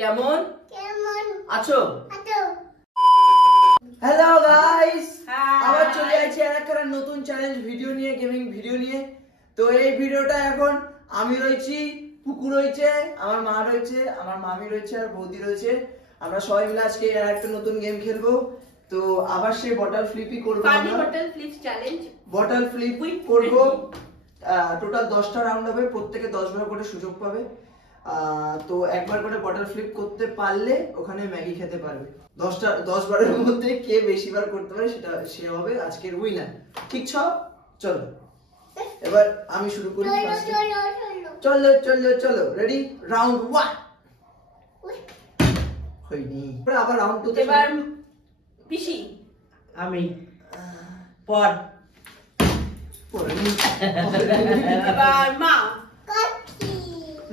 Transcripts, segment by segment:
কেমন আছো? Hello guys, আবার চলে আসছি একটা নতুন চ্যালেঞ্জ ভিডিও নিয়ে, গেমিং ভিডিও নিয়ে। তো এই ভিডিওটা এখন আমি রয়েছি, পুকু রয়েছে, আমার মা রয়েছে, আমার মামি রয়েছে আর বৌদি রয়েছে। আমরা সবাই মিলে আজকে একটা নতুন গেম খেলবো। তো আবার সেই বটল ফ্লিপই করবো, bottle flip challenge, bottle flip করবো। টোটাল 10টা রাউন্ড হবে, প্রত্যেকে 10 বার করে সুযোগ পাবে। তো একবার করে বটল ফ্লিপ করতে পারলে ওখানে ম্যাগি খেতে পারবে। 10 বারের মধ্যে কে বেশি বার করতে পারে সে হবে আজকের উইনার। ঠিক চলো এবার আমি শুরু করি। চলো চলো চলো, রেডি? রাউন্ড 1 হয়নি, আবার রাউন্ড 2 তে এবার পিসি আমি পর এবার মা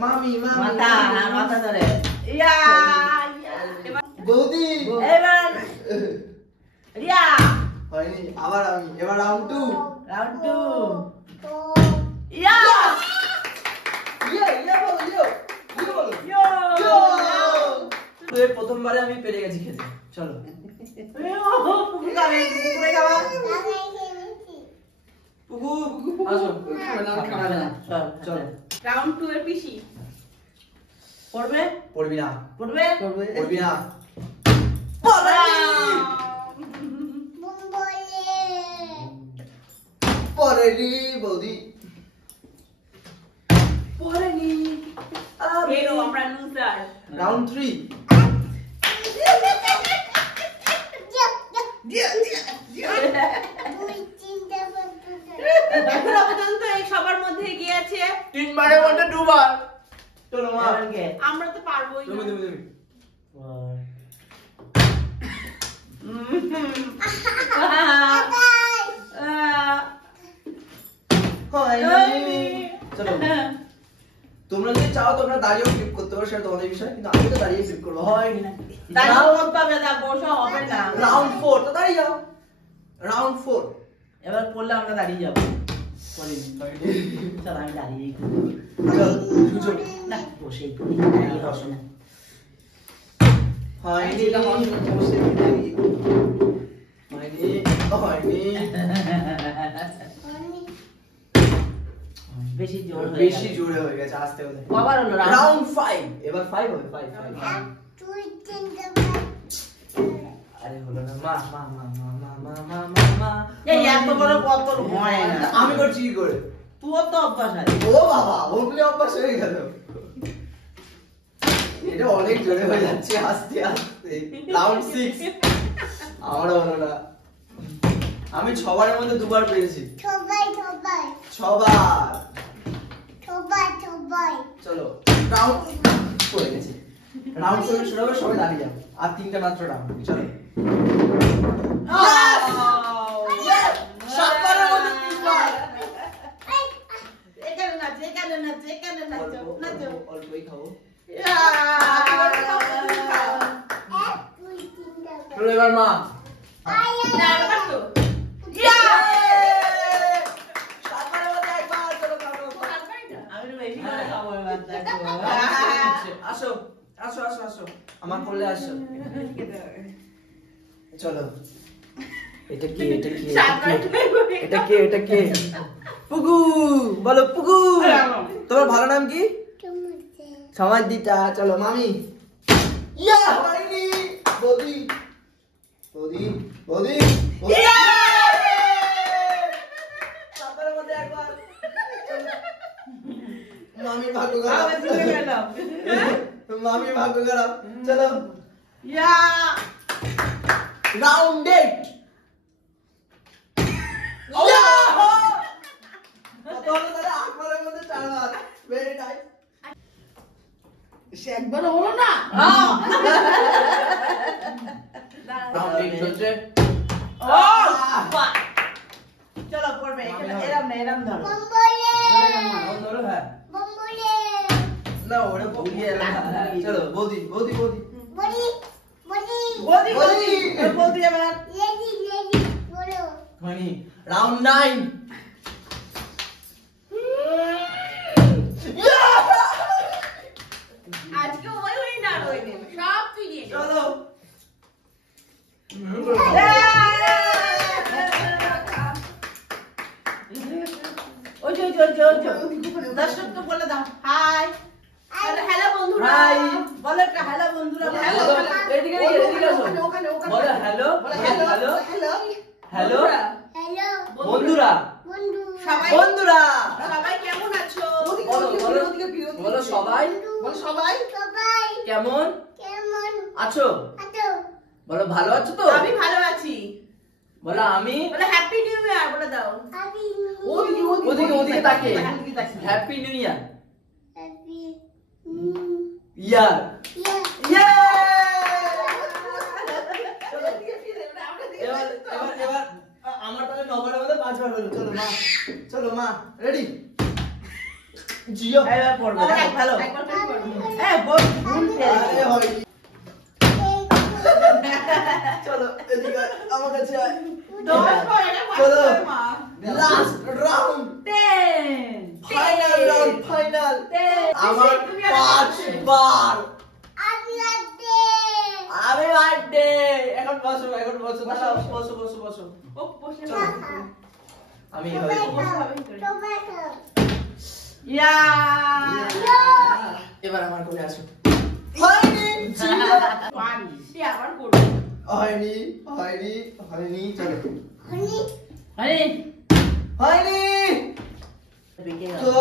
মামি মাথা ধরে বৌদি, এবার রিয়া হয়নি, আবার আমি। এবার রাউন্ড 2 ইয়া তো এই প্রথমবারে আমি পেরে গেছি খেতে। চলো রাউন্ড 2 এর পিসি পড়বি না পড়েনি বৌদি, পড়েনি। আমরা লুজার। রাউন্ড 3 এখনো পর্যন্ত এই সবার মধ্যে গিয়েছে 3 বারের মধ্যে 2 বার। চলো মা, আমরা তো পারবোই না। তুমি চলো, তোমরা যদি চাও তোমরা দাঁড়িয়েও ফ্লিপ করতে পারো, সেটা তোমাদের বিষয়, কিন্তু আমি তো দাঁড়িয়ে ফ্লিপ করবো। হয় না, দাঁড়িয়ে করতে হবে না, বসা হবে না। রাউন্ড 4 তো দাঁড়িয়ে যাও। রাউন্ড 4 এবার পড়লে আমরা দাঁড়িয়ে যাবো। চল আমি দাঁড়িয়ে সুযোগ না, বসেই পড়ি, দাঁড়িয়ে বসো না। হয়নি, বেশি জোরে হয়ে গেছে, আসতে হলে। রাউন্ড 5 এবার 5 হবে। 5 আরে হলো না, মা এই এত বড় বোতল হয় না। আমি করছি কি করে? তোর তো অভ্যাস আছে। ও বাবা, ওগুলো অভ্যাস হয়ে গেল। এটা অনেক জোরে হয়ে যাচ্ছে, আস্তে আস্তে। রাউন্ড 6 আমারও হলো না। আমি 6 বারের মধ্যে 2 বার পেরেছি। 6 বার। চলো রাউন্ড পড়ে গেছে। রাউন্ড 7 শুরু হবে, সবাই দাঁড়িয়ে যাও। আর 3টা মাত্র রাউন্ড। চলো অল্পই খাবো। এবার মা আসো আসো আসো আসো, আমার কোলে আসো। চলো, এটা কি পুকু, বলো পুকু। তোমার ভালো নাম কি? সমাজ দিতা। চলো মামি। বৌদি মামি ভাগ্য খারাপ। চলো রাউন্ড 8 সে একবারও হলো না। চলছে। চলো পড়বে, এরম ধরো। হ্যাঁ না, ওরা চলো বৌদি এবার রাউন্ড 9 আজকে ওই না সব তুই নিয়ে নে। চলো দর্শককে বলে দাও হাই হ্যালো বন্ধুরা হাই বলো একটা হ্যালো বন্ধুরা হ্যালো এদিকে আসো বলো হ্যালো হ্যালো হ্যালো বন্ধুরা সবাই বন্ধুরা সবাই কেমন আছো? বলো সবাই কেমন আছো বলো ভালো আছো তো আমি ভালো আছি। বলো আমি বলো হ্যাপি নিউ ইয়ার বলে দাও। ওদিকে তাকে হ্যাপি নিউ ইয়ার ইয়ার এবার আমার তাহলে 9 বারের মধ্যে 5 বার হলো চলো মা রেডি জিও এবার পড়বে ভালো একবার পড়বে আরে হয় চলো এদিকে আমার কাছে আয়। চলো last round 10 final round final আমার 5 বার আমি বার্থডে এখন বসো দাঁড়াও বসো ও বসে চলো আমি এভাবে ইয়া এবার আমার কোলে আসো হয়নি পারি সে আবার করবে হয়নি চলো আরে হয়নি তো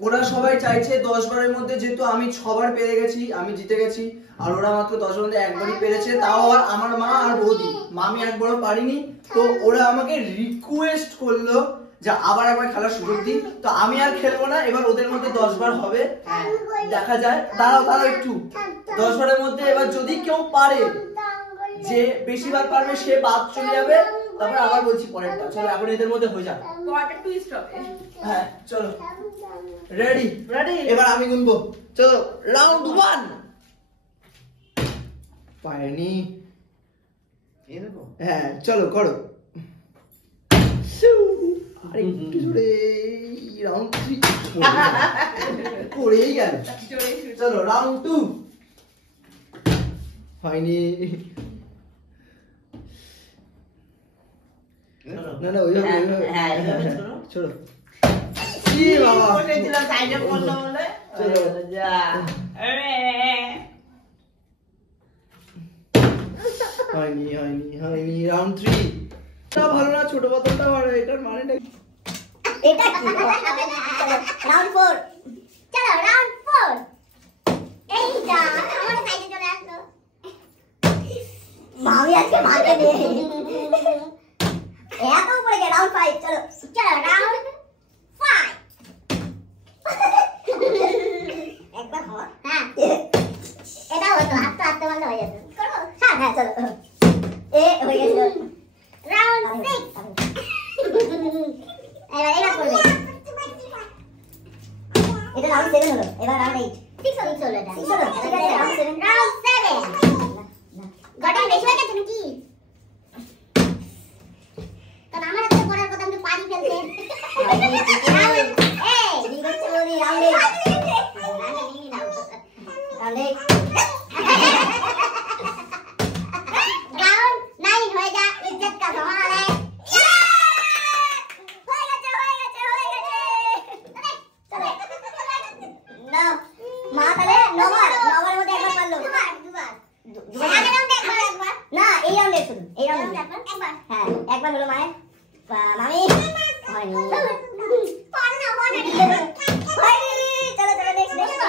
ওরা সবাই চাইছে 10 বারের মধ্যে যেহেতু আমি 6 বার পেরে গেছি আমি জিতে গেছি আর ওরা মাত্র 10 বারের মধ্যে একবারই পেরেছে তাও আবার আমার মা আর বৌদি আমি একবারও পারিনি তো ওরা আমাকে রিকোয়েস্ট করলো যে আবার একবার খেলার সুযোগ দিই তো আমি আর খেলবো না এবার ওদের মধ্যে 10 বার হবে দেখা যায় দাঁড়াও একটু 10 বারের মধ্যে এবার যদি কেউ পারে যে বেশিবার পারবে সে বাদ চলে যাবে তারপর আবার বলছি পরেরটা চলো এখন এদের মধ্যে হয়ে যাক কোয়ার্টার টুইস্ট হবে হ্যাঁ চলো রেডি এবার আমি গুনবো চলো রাউন্ড 1 পায়নি হ্যাঁ চলো করো আরে একটু জোরে রাউন্ড 3 পড়েই গেল চলো রাউন্ড 2 হয়নি না ওইভাবে হ্যাঁ এইভাবে ছোড়ো ছোড়ো কি বাবা বলেছিলাম সাইডে পড়লো বলে চলো যা আরে হয়নি রাউন্ড 3 তা ভালো না ছোট বোতলটা ভালো এটার মানেটা এটা কি রাউন্ড 4 চলো রাউন্ড 4 এই যা আমার সাইডে চলে আসলো মামি আজকে মাকে দে এত উপরে গে রাউন্ড 5 চলো রাউন্ড 5 একবার হো হ্যাঁ এটা হতো হাতে বন্ধ হয়ে যেত করো হ্যাঁ চলো এ হয়ে গেল রাউন্ড 6 এবার করবে এটা রাউন্ড 7 হলো এবার রাউন্ড 8 6 হলো এটা 6 হলো ঠিক আছে রাউন্ড 7 গঠন বেশি হয়ে গেছে নাকি কারণ আমার হাতে পড়ার কথা আমি পারি ফেলতে রাউন্ড 8 ঠিক আছে বলি রাউন্ড 8 রাউন্ড 8 राउंड 9 होएगा इज्जत का सवाल है ना माताले नंबर মধ্যে একবার পারলো দুবার না এই রাউন্ডে শুধু এই রাউন্ডে একবার হ্যাঁ একবার হলো মায়ের মামি হয়নি হয়নি চলো নেক্সট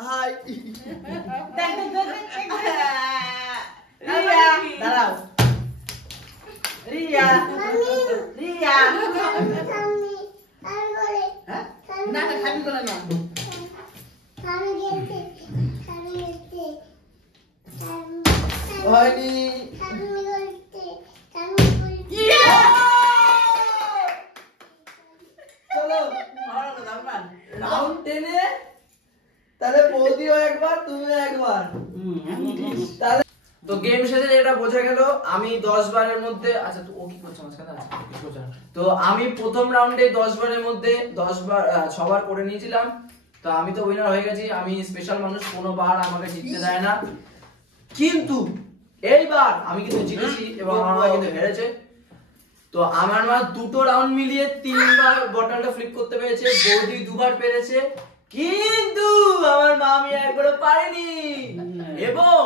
হাই দাঁড়াও রিয়া না খাবি করে না হয়নি চলো রাউন্ড 10 এ তাহলে বৌদিও একবার তুমিও একবার তাহলে তো গেম শেষে এটা বোঝা গেল আমি 10 বারের মধ্যে, আচ্ছা তো ও কি করছে মাঝখানে, আচ্ছা কিছু করছে না। তো আমি প্রথম রাউন্ডে 10 বারের মধ্যে 10 বার 6 বার করে নিয়েছিলাম। তো আমি তো উইনার হয়ে গেছি, আমি স্পেশাল মানুষ, কোনো বার আমাকে জিততে দেয় না। কিন্তু এইবার আমি কিন্তু জিতেছি এবং আমার মা কিন্তু হেরেছে। তো আমার মা দুটো রাউন্ড মিলিয়ে 3 বার বটলটা ফ্লিপ করতে পেরেছে, বৌদি 2 বার পেরেছে, কিন্তু আমার মামি একবারও পারেনি। এবং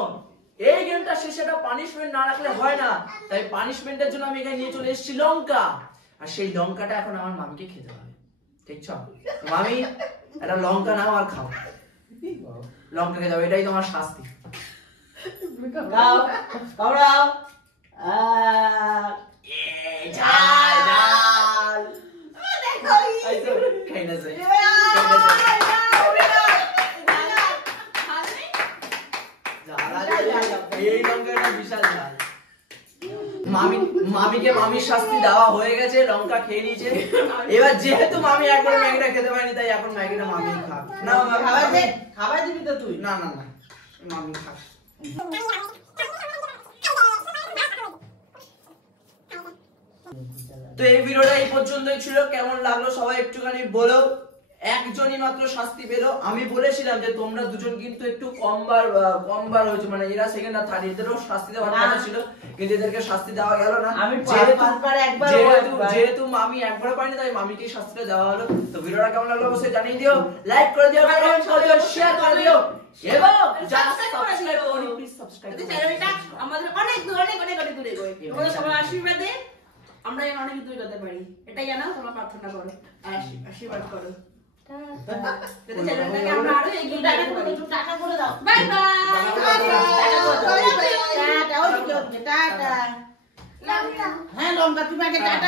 এই গেমটা শেষে একটা পানিশমেন্ট না রাখলে হয় না, তাই পানিশমেন্টের জন্য আমি এখানে নিয়ে চলে এসেছি লঙ্কা। আর সেই লঙ্কাটা এখন আমার মামিকে খেতে হবে, ঠিক আছে? মামি একটা লঙ্কা নাও আর খাও, লঙ্কা খেতে হবে, এটাই তোমার শাস্তি। দাও কামড়াও ঝাল ঝাল এই তো খাই না যাই, এই লঙ্কাটা বিশাল ঝাল। মামিকে মামির শাস্তি দেওয়া হয়ে গেছে, লঙ্কা খেয়ে নিয়েছে। এবার যেহেতু মামি একবার ম্যাগিটা খেতে পারেনি, তাই এখন ম্যাগিটা মামি খাক। না খাবার দিবি তো তুই? না না না, মামি খাক। তো এই ভিডিওটা এই পর্যন্তই ছিল, কেমন লাগলো সবাই একটুখানি বলো। একজনই মাত্র শাস্তি পেলো। আমি বলেছিলাম যে তোমরা দুজন কিন্তু একটু কম বার হয়েছে, মানে এরা সেকেন্ড আর থার্ড, এদেরও শাস্তি দেওয়ার কথা ছিল, কিন্তু এদেরকে শাস্তি দেওয়া গেল না। আমি যেহেতু মামি একবার পাইনি, তাই মামিকে শাস্তিটা দেওয়া হলো। তো ভিডিওটা কেমন লাগলো অবশ্যই জানিয়ে দিও, লাইক করে দিও, কমেন্ট করে দিও, শেয়ার করে দিও, এবং যারা সাবস্ক্রাইব করনি প্লিজ সাবস্ক্রাইব করো। চ্যানেলটা আমাদের অনেক দূর অনেক দূরে গই। তোমাদের সবার আশীর্বাদে আমরা যেন অনেক দূরে যেতে পারি, এটাই জানো, তোমরা প্রার্থনা করো, আশীর্বাদ করো। চ্যানেলটাকে আমরা আরো এগিয়ে নিয়ে যেতে পারি। টাটা করে দাও। Bye bye. টাটা। হ্যাঁ লঙ্কা তুমি আগে টাটা